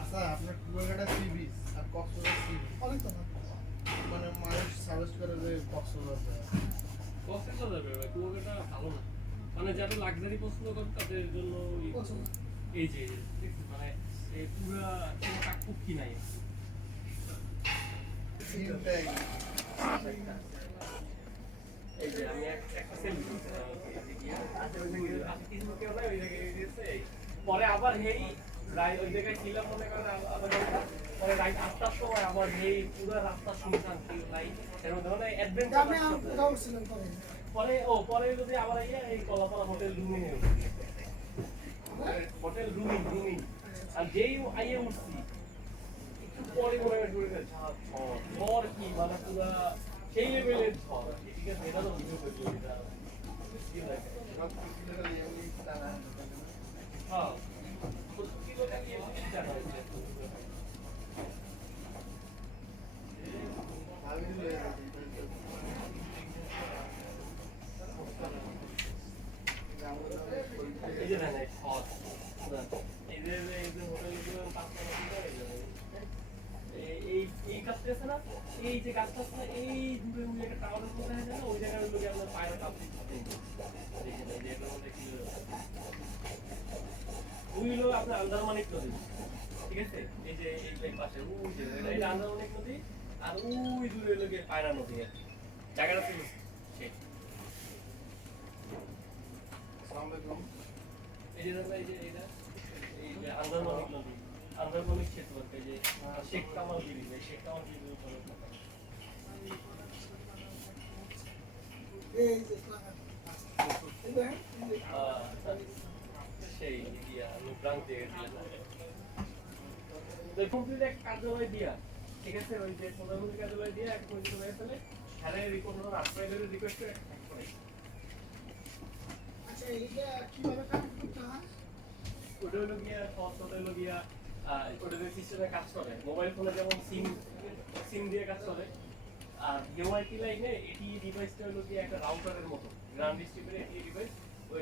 আচ্ছা আপনার Kuakata sea beach আর Cox's Bazar sea beach অনেক তো মানে মানুষ সাজেস্ট করে যে কক্সবাজার যায়। কক্সবাজার যাবে ভাই, কুয়াকাটা ভালো না। মানে যারা লাক্সারি পছন্দ করে তাদের জন্য এই যে দেখছেন মানে এই পুরা কোনো কাকপক্ষী নাই। এই যে আমি একটা সেলফি দিয়েছিলাম ওই জায়গায় দিয়েছে। পরে আবার এই ওই জায়গায় ছিলাম মনে করেন আবার পরে রাইট 8টার সময় আবার এই পুরো রাস্তা শুনতাম লাইট এর মধ্যে মানে অ্যাডভেঞ্চার পরে যদি আবার এই কলাপাড়া হোটেল রুমে নিয়ে হোটেল রুমিং আর যেই আইয়ে উঠছি একটু পরে মনে হয় ঝড় কি মানে পুরা সেই লেভেলের ঝড়, ঠিক আছে? এটা তো ভিডিও করছি এটা হ্যাঁ সত্যি কথা কি জানা হয়েছে এই যে না হট এই যে হোটেলগুলো এই কাজটা আছে না, এই যে গাছটা আছে না, এই দূরে ওই একটা টাওয়ারের মধ্যে আছে না, ওই জায়গায় লোকে আমরা পায়ের কাপ ওইগুলো আপনার আন্দারমানিক নদী, ঠিক আছে? এই যে এই পাশে ওই যে এটা আন্দারমানিক নদী আর ওই দূরে লোকে পায়রা নদী আর জায়গাটা ছিল সেই এই যে এই যে এইটা এই যে আন্দারমানিক নদী আন্দারমানিক সেতু আছে যে শেখ কামাল গিরি শেখ কামাল গিরি সেই দিয়া লোকরাং দিয়ে কমপ্লিট এক কার্যালয় দিয়া, ঠিক আছে? ওই যে প্রধানমন্ত্রী কার্যালয় দিয়া এক পরিচিত হয়ে ফেলে হ্যাঁ রিপোর্ট হওয়ার আশ্রয় রিকোয়েস্ট করে। আচ্ছা এইটা কিভাবে কাজ করতে হয়? ওটা হলো গিয়া ওটা হলো গিয়া ওটা সিস্টেমে কাজ করে মোবাইল ফোনে যেমন সিম দিয়ে কাজ করে। আর ইউআইটি লাইনে এটি ডিভাইসটা হলো গিয়ে একটা রাউটারের মতো গ্রান্ড ডিস্ট্রিক্টের এটি ডিভাইস ওই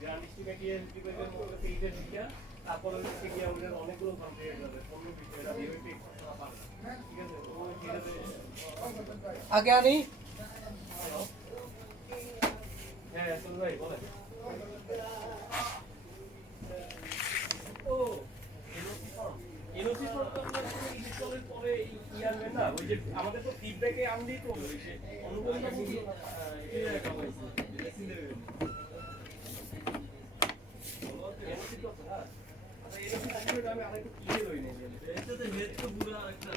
গ্রান্ড ডিস্ট্রিক্টের ডিভাইসের মতো পেজে ঢুকিয়া তারপরে হচ্ছে গিয়ে ওদের অনেকগুলো কনফিগার যাবে অন্য কিছু এটা ভিওআইপি করা পারে, ঠিক আছে? ওই যেটাতে আগে আনি হ্যাঁ সুন ভাই বলেন। ও এনওসি ফর্ম তো আমরা ইনস্টলের পরে ই আনবে না, ওই যে আমাদের তো ফিডব্যাকে আনলেই তো ওই যে অনুমোদন এটা রাখা হয়েছে এনওসি তো না আচ্ছা এনওসি আসলে আমি আরেকটু ক্লিয়ার হই না এটাতে নেট তো পুরো একটা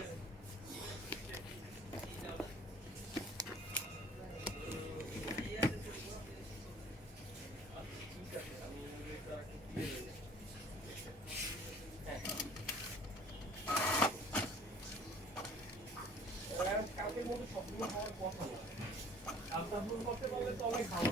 কালকের মধ্যে সবগুলো হওয়ার কথা না, আপনার করতে পারলে তবে ভালো।